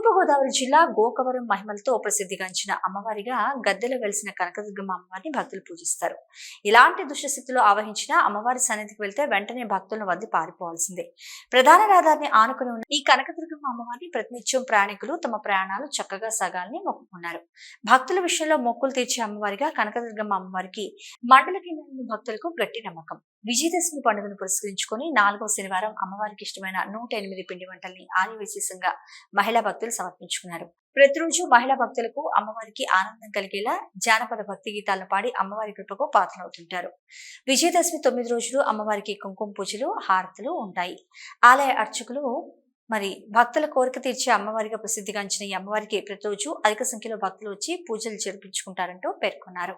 తూర్పుగోదావరి జిల్లా గోకవరం మహిమలతో ప్రసిద్ధిగాంచిన అమ్మవారిగా గద్దెలో వెలిసిన కనకదుర్గమ్మ అమ్మవారిని భక్తులు పూజిస్తారు. ఇలాంటి దుష్టశక్తులు ఆవహించిన అమ్మవారి సన్నిధికి వెళ్తే వెంటనే భక్తులను వద్ద పారిపోవాల్సిందే. ప్రధాన రహదారిని ఆనుకుని ఉన్న ఈ కనకదుర్గమ్మ అమ్మవారిని ప్రతినిత్యం ప్రయాణికులు తమ ప్రయాణాలు చక్కగా సాగాలని మొక్కుకున్నారు. భక్తుల విషయంలో మొక్కులు తీర్చే అమ్మవారిగా కనకదుర్గమ్మ అమ్మవారికి మండల కేంద్రంలోని భక్తులకు గట్టి నమ్మకం. విజయదశమి పండుగను పురస్కరించుకుని 4వ శనివారం అమ్మవారికి ఇష్టమైన 108 పిండి వంటల్ని ఆర్యవిశేషంగా మహిళా భక్తులు సమర్పించుకున్నారు. ప్రతిరోజు మహిళా భక్తులకు అమ్మవారికి ఆనందం కలిగేలా జానపద భక్తి గీతాలను పాడి అమ్మవారి కృపకు పాత్రలవుతుంటారు. విజయదశమి 9 రోజులు అమ్మవారికి కుంకుమ పూజలు, హారతులు ఉంటాయి. ఆలయ అర్చకులు భక్తుల కోరిక తీర్చే అమ్మవారిగా ప్రసిద్ధిగాంచిన ఈ అమ్మవారికి ప్రతిరోజు అధిక సంఖ్యలో భక్తులు వచ్చి పూజలు జరిపించుకుంటారంటూ పేర్కొన్నారు.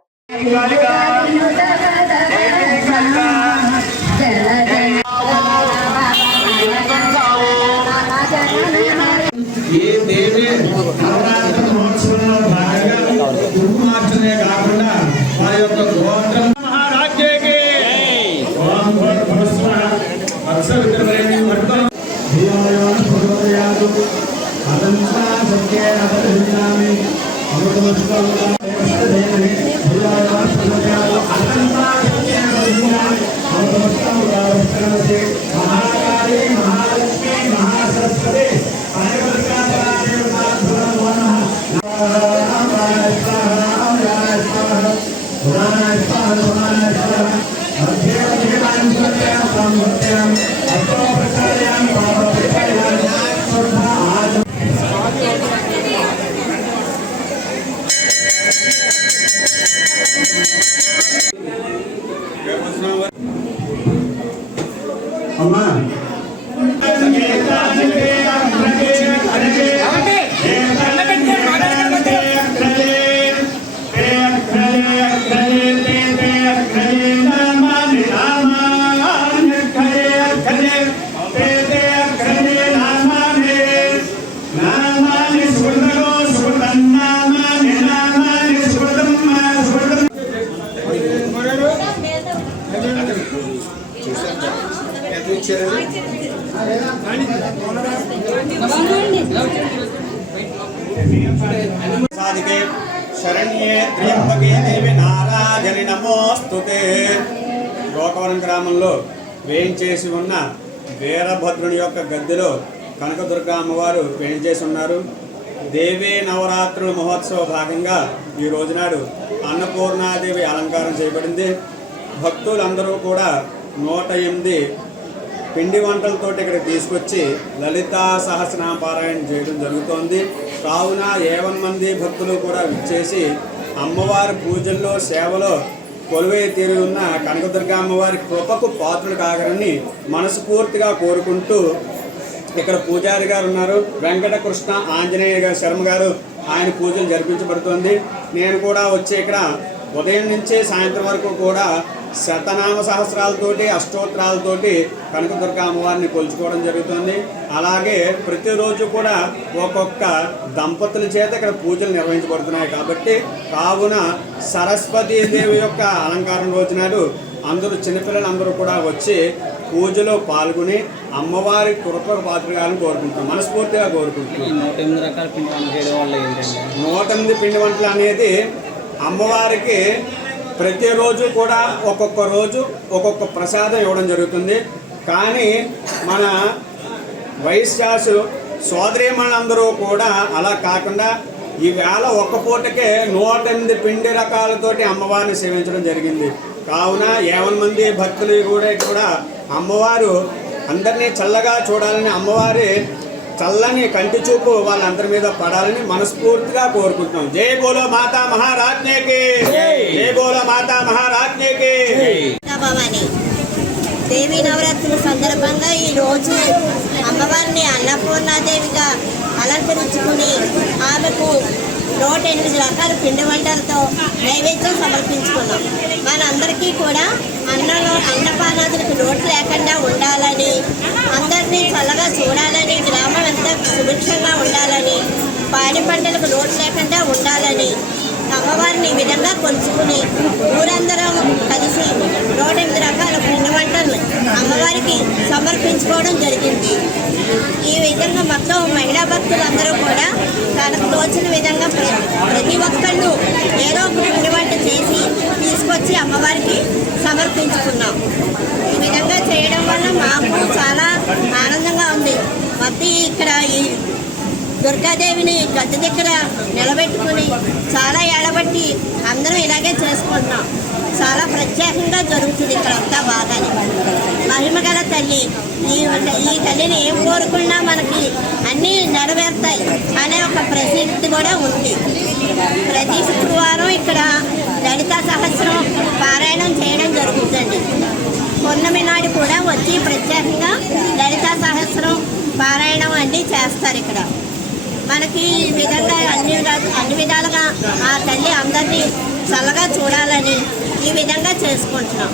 साधिके शरण्ये त्र्यंबके देवी नारायणी नमोस्तुते। గోకవరం గ్రామంలో వేయించేసి ఉన్న వీరభద్రుని యొక్క గద్దెలో కనకదుర్గ అమ్మవారు వేయించేసి ఉన్నారు. దేవీ నవరాత్రుల మహోత్సవ భాగంగా ఈ రోజునాడు అన్నపూర్ణాదేవి అలంకారం చేయబడింది. భక్తులందరూ కూడా 108 పిండి వంటలతో ఇక్కడ తీసుకొచ్చి లలితా సహస్రనామ పారాయణ చేయడం జరుగుతోంది. కావున 7 మంది భక్తులు కూడా విచ్చేసి అమ్మవారి పూజల్లో సేవలో కొలువై తీరి ఉన్న కనకదుర్గ అమ్మవారి కృపకు పాత్రలు కాగరని మనస్ఫూర్తిగా కోరుకుంటూ ఇక్కడ పూజారి గారు ఉన్నారు, వెంకటకృష్ణ ఆంజనేయ శర్మ గారు, ఆయన పూజలు జరిపించబడుతోంది. నేను కూడా వచ్చి ఇక్కడ ఉదయం నుంచి సాయంత్రం వరకు కూడా శతనామ సహస్రాలతోటి అష్టోత్తరాలతోటి కనకదుర్గ అమ్మవారిని కొలుచుకోవడం జరుగుతుంది. అలాగే ప్రతిరోజు కూడా ఒక్కొక్క దంపతుల చేత ఇక్కడ పూజలు నిర్వహించబడుతున్నాయి. కాబట్టి కావున సరస్వతీదేవి యొక్క అలంకారం రోజునాడు అందరూ చిన్నపిల్లలందరూ కూడా వచ్చి పూజలో పాల్గొని అమ్మవారి కృపకు పాత్రగాలని కోరుకుంటున్నాం, మనస్ఫూర్తిగా కోరుకుంటున్నాం. 108 పిండి వంటలు అనేది అమ్మవారికి ప్రతిరోజు కూడా ఒక్కొక్క రోజు ఒక్కొక్క ప్రసాదం ఇవ్వడం జరుగుతుంది. కానీ మన వైశ్యాసు సోదరీమణులందరూ కూడా అలా కాకుండా ఈవేళ ఒక్క పూటకే 108 పిండి రకాలతోటి అమ్మవారిని సేవించడం జరిగింది. కావున 7 మంది భక్తులు కూడా అమ్మవారు అందరినీ చల్లగా చూడాలని, అమ్మవారి చల్లని కంటి చూపు వాళ్ళందరి మీద పడాలని మనస్ఫూర్తిగా కోరుకుంటున్నాం. జై బోలో మాతా మహారాజ్ఞకి, జై బోలో మాతా మహారాజ్ఞకి. దేవీ నవరాత్రుల సందర్భంగా ఈరోజు అమ్మవారిని అన్నపూర్ణాదేవిగా అలంకరించుకుని ఆమెకు 108 రకాల పిండి వంటలతో నైవేద్యం సమర్పించుకున్నాం. మనందరికీ కూడా అన్నపానాదులకు లోటు లేకుండా ఉండాలని, అందరినీ చల్లగా చూడాలని, గ్రామం అంతా సుభిక్షంగా ఉండాలని, పాడి పంటలకు లోటు లేకుండా ఉండాలని అమ్మవారిని ఈ విధంగా కొలుచుకుని ఊరందరం కలిసి 108 రకాల పిండి వంటలు అమ్మవారికి సమర్పించుకోవడం జరిగింది. ఈ విధంగా మొత్తం మహిళా భక్తులందరూ కూడా తనకు తోచిన విధంగా ప్రతి ఒక్కళ్ళు ఏదో ఒక పిండి వంట చేసి తీసుకొచ్చి అమ్మవారికి సమర్పించుకున్నాం. ఈ విధంగా చేయడం వల్ల మాకు చాలా ఆనందంగా ఉంది. మొత్తం ఇక్కడ ఈ దుర్గాదేవిని గద్దె దగ్గర నిలబెట్టుకుని చాలా ఏళ్ళబట్టి అందరం ఇలాగే చేసుకుంటున్నాం. చాలా ప్రత్యేకంగా జరుగుతుంది ఇక్కడ అంతా బాగానే. మహిమగల తల్లి ఈ తల్లిని ఏం కోరుకున్నా మనకి అన్నీ నెరవేరుతాయి అనే ఒక ప్రసిద్ధి కూడా ఉంది. ప్రతి శుక్రవారం ఇక్కడ లలితా సహస్రం పారాయణం చేయడం జరుగుతుంది. పౌర్ణమి నాడు కూడా వచ్చి ప్రత్యేకంగా లలితా సహస్రం పారాయణం అన్నీ చేస్తారు ఇక్కడ. మనకి ఈ విధంగా అన్ని విధాలుగా ఆ తల్లి అందరినీ చల్లగా చూడాలని ఈ విధంగా చేసుకుంటున్నాం.